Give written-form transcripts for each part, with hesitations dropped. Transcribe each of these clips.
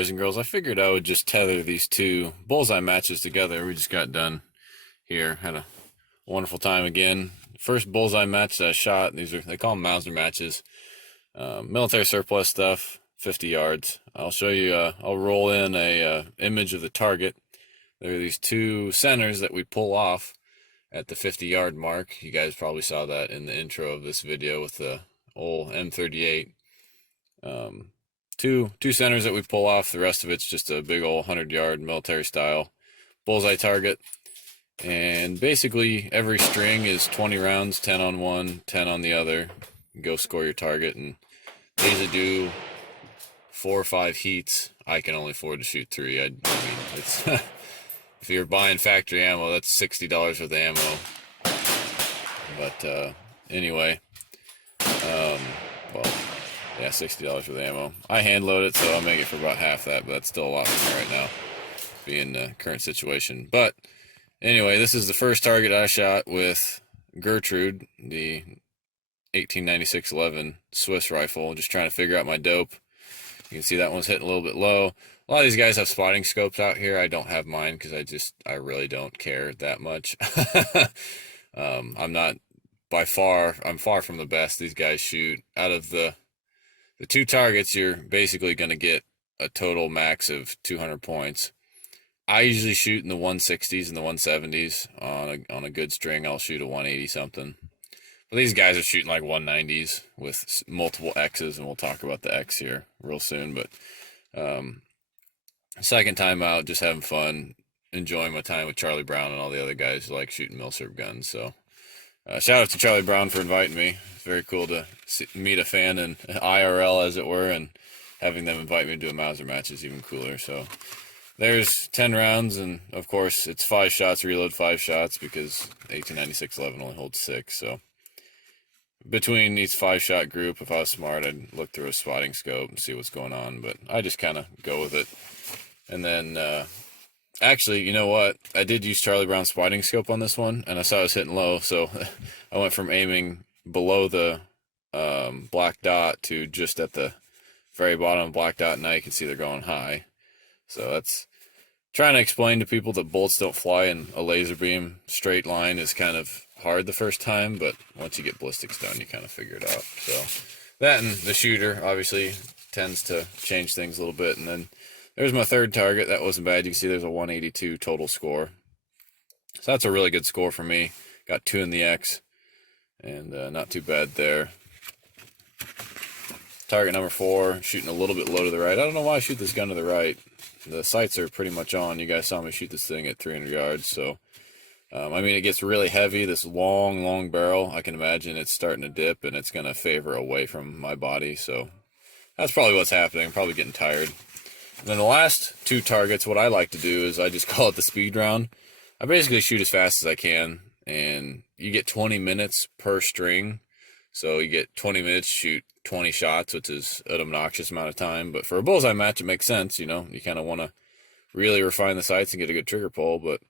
boys and girls, I figured I would just tether these two Bullseye matches together. We just got done here. Had a wonderful time again. First Bullseye match that I shot. They call them Mauser matches. Military surplus stuff, 50 yards. I'll show you, I'll roll in a image of the target. There are these two centers that we pull off at the 50-yard mark. You guys probably saw that in the intro of this video with the old M38. Two centers that we pull off. The rest of it's just a big old 100-yard military style bullseye target. And basically every string is 20 rounds, 10 on one, 10 on the other. You go score your target, and they usually do 4 or 5 heats. I can only afford to shoot 3. I mean, it's if you're buying factory ammo, that's $60 worth of ammo. But anyway, well, yeah, $60 worth of ammo. I hand load it, so I'll make it for about half that, but that's still a lot for me right now, being the current situation. But anyway, this is the first target I shot with Gertrude, the 1896-11 Swiss rifle. Just trying to figure out my dope. You can see that one's hitting a little bit low. A lot of these guys have spotting scopes out here. I don't have mine because I really don't care that much. I'm far from the best. These guys shoot out of the 2 targets. You're basically going to get a total max of 200 points. I usually shoot in the 160s and the 170s. On a good string, I'll shoot a 180 something. But these guys are shooting like 190s with multiple X's, and we'll talk about the X here real soon. But second time out, just having fun, enjoying my time with Charlie Brown and all the other guys who like shooting Mauser guns. So shout out to Charlie Brown for inviting me. It's very cool to meet a fan in IRL, as it were, and having them invite me to a Mauser match is even cooler. So there's 10 rounds, and of course it's 5 shots, reload 5 shots, because 1896-11 only holds 6. So between each 5-shot group, if I was smart, I'd look through a spotting scope and see what's going on, but I just kind of go with it. And then actually, you know what, I did use Charlie Brown's spotting scope on this one, and I saw it was hitting low, so I went from aiming below the black dot to just at the very bottom of black dot. Now you can see they're going high. So that's trying to explain to people that bullets don't fly in a laser beam straight line is kind of hard the first time, but once you get ballistics done, you kind of figure it out. So that, and the shooter obviously tends to change things a little bit. And then there's my third target. That wasn't bad. You can see there's a 182 total score. So that's a really good score for me. Got 2 in the X, and not too bad there. Target number 4, shooting a little bit low to the right. I don't know why I shoot this gun to the right. The sights are pretty much on. You guys saw me shoot this thing at 300 yards. So, I mean, it gets really heavy. This long barrel, I can imagine it's starting to dip, and it's going to favor away from my body. So that's probably what's happening. I'm probably getting tired. And then the last 2 targets, what I like to do is I just call it the speed round. I basically shoot as fast as I can, and you get 20 minutes per string. So you get 20 minutes to shoot 20 shots, which is an obnoxious amount of time. But for a bullseye match, it makes sense. You know, you kind of want to really refine the sights and get a good trigger pull. But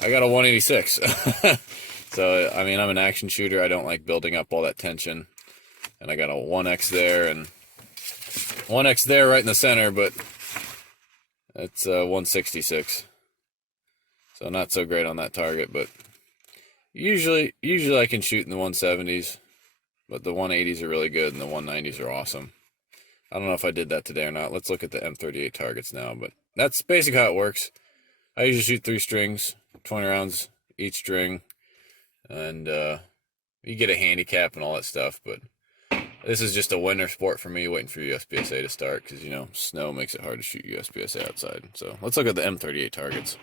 I got a 186. So, I mean, I'm an action shooter. I don't like building up all that tension. And I got a 1X there and 1X there right in the center, but it's 166. So not so great on that target, but usually I can shoot in the 170s. But the 180s are really good, and the 190s are awesome. I don't know if I did that today or not. Let's look at the M38 targets now, but that's basically how it works. I usually shoot 3 strings, 20 rounds each string, and you get a handicap and all that stuff, but this is just a winter sport for me, waiting for USPSA to start, because, you know, snow makes it hard to shoot USPSA outside. So let's look at the M38 targets.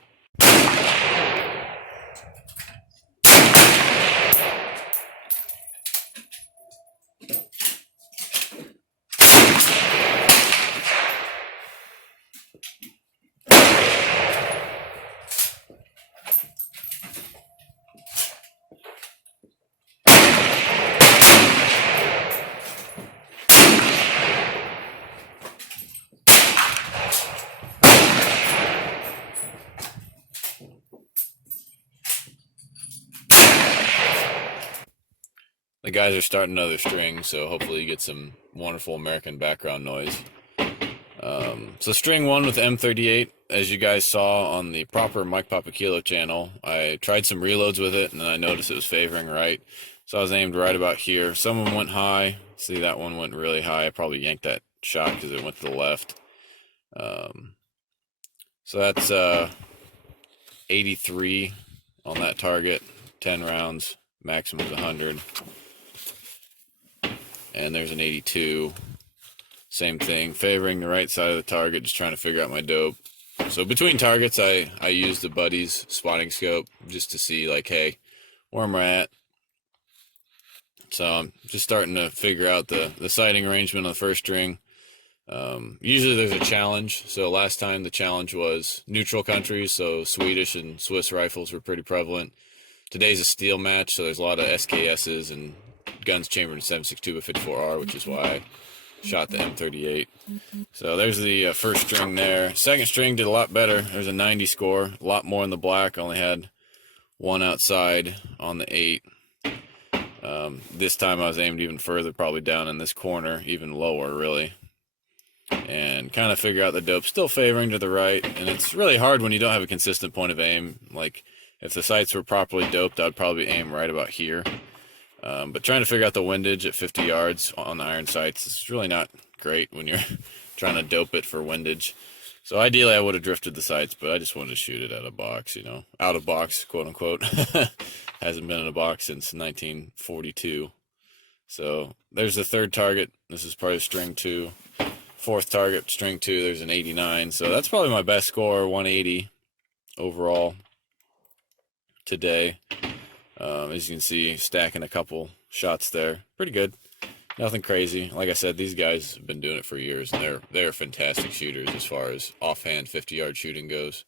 The guys are starting another string, so hopefully you get some wonderful American background noise. So string 1 with M38, as you guys saw on the proper Mike Papakilo channel, I tried some reloads with it, and then I noticed it was favoring right. So I was aimed right about here. Some of them went high. See, that one went really high. I probably yanked that shot because it went to the left. So that's 83 on that target, 10 rounds, maximum is 100. And there's an 82. Same thing, favoring the right side of the target, just trying to figure out my dope. So between targets, I use the Buddy's spotting scope just to see, like, hey, where am I at? So I'm just starting to figure out the sighting arrangement on the first string. Usually there's a challenge. So last time the challenge was neutral countries, so Swedish and Swiss rifles were pretty prevalent. Today's a steel match, so there's a lot of SKSs and guns chambered in 7.62-54R, which is why I shot the M38. So there's the first string there. Second string did a lot better. There's a 90 score, a lot more in the black. Only had one outside on the 8. This time I was aimed even further, probably down in this corner, even lower really. And kind of figure out the dope, still favoring to the right. And it's really hard when you don't have a consistent point of aim. Like if the sights were properly doped, I'd probably aim right about here. But trying to figure out the windage at 50 yards on the iron sights is really not great when you're trying to dope it for windage. So ideally I would have drifted the sights, but I just wanted to shoot it out of box, you know, out of box, quote unquote. Hasn't been in a box since 1942. So there's the third target. This is probably string 2. Fourth target, string 2, there's an 89. So that's probably my best score, 180 overall today. As you can see, stacking a couple shots there. Pretty good. Nothing crazy. Like I said, these guys have been doing it for years, and they're fantastic shooters as far as offhand 50-yard shooting goes.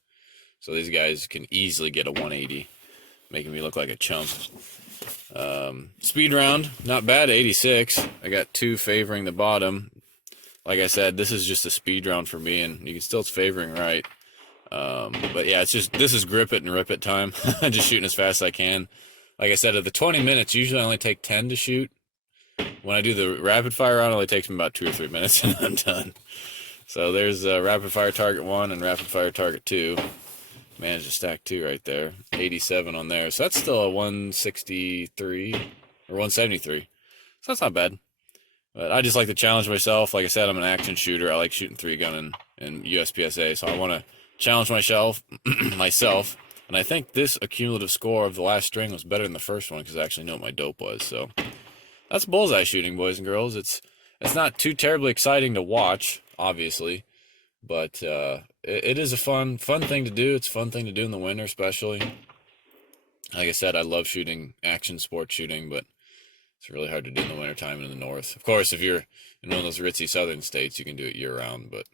So these guys can easily get a 180, making me look like a chump. Speed round, not bad, 86. I got 2 favoring the bottom. Like I said, this is just a speed round for me, and you can still, it's favoring right. But yeah, it's just, this is grip it and rip it time. Just shooting as fast as I can. Like I said, at the 20 minutes, usually I only take 10 to shoot. When I do the rapid fire round, it only takes me about 2 or 3 minutes and I'm done. So there's rapid fire target 1 and rapid fire target 2. Managed to stack 2 right there. 87 on there. So that's still a 163 or 173. So that's not bad. But I just like to challenge myself. Like I said, I'm an action shooter. I like shooting 3-gun and USPSA. So I want to challenge myself. And I think this accumulative score of the last string was better than the first one because I actually know what my dope was. So that's bullseye shooting, boys and girls. It's not too terribly exciting to watch, obviously, but it is a fun thing to do. It's a fun thing to do in the winter, especially. Like I said, I love shooting action sports shooting, but it's really hard to do in the wintertime in the north. Of course, if you're in one of those ritzy southern states, you can do it year-round, but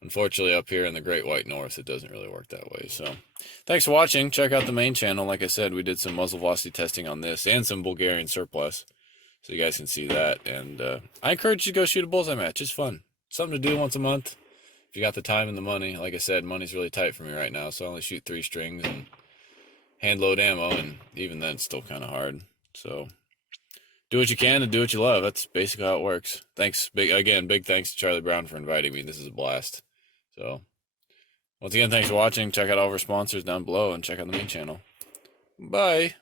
unfortunately up here in the Great White North, it doesn't really work that way. So thanks for watching. Check out the main channel. Like I said, we did some muzzle velocity testing on this and some Bulgarian surplus, so you guys can see that. And I encourage you to go shoot a bullseye match. It's fun. Something to do once a month if you got the time and the money. Like I said, money's really tight for me right now, so I only shoot 3 strings and hand load ammo, and even then it's still kind of hard. So do what you can and do what you love. That's basically how it works. Thanks. Big thanks to Charlie Brown for inviting me. This is a blast. So once again, thanks for watching. Check out all of our sponsors down below and check out the main channel. Bye.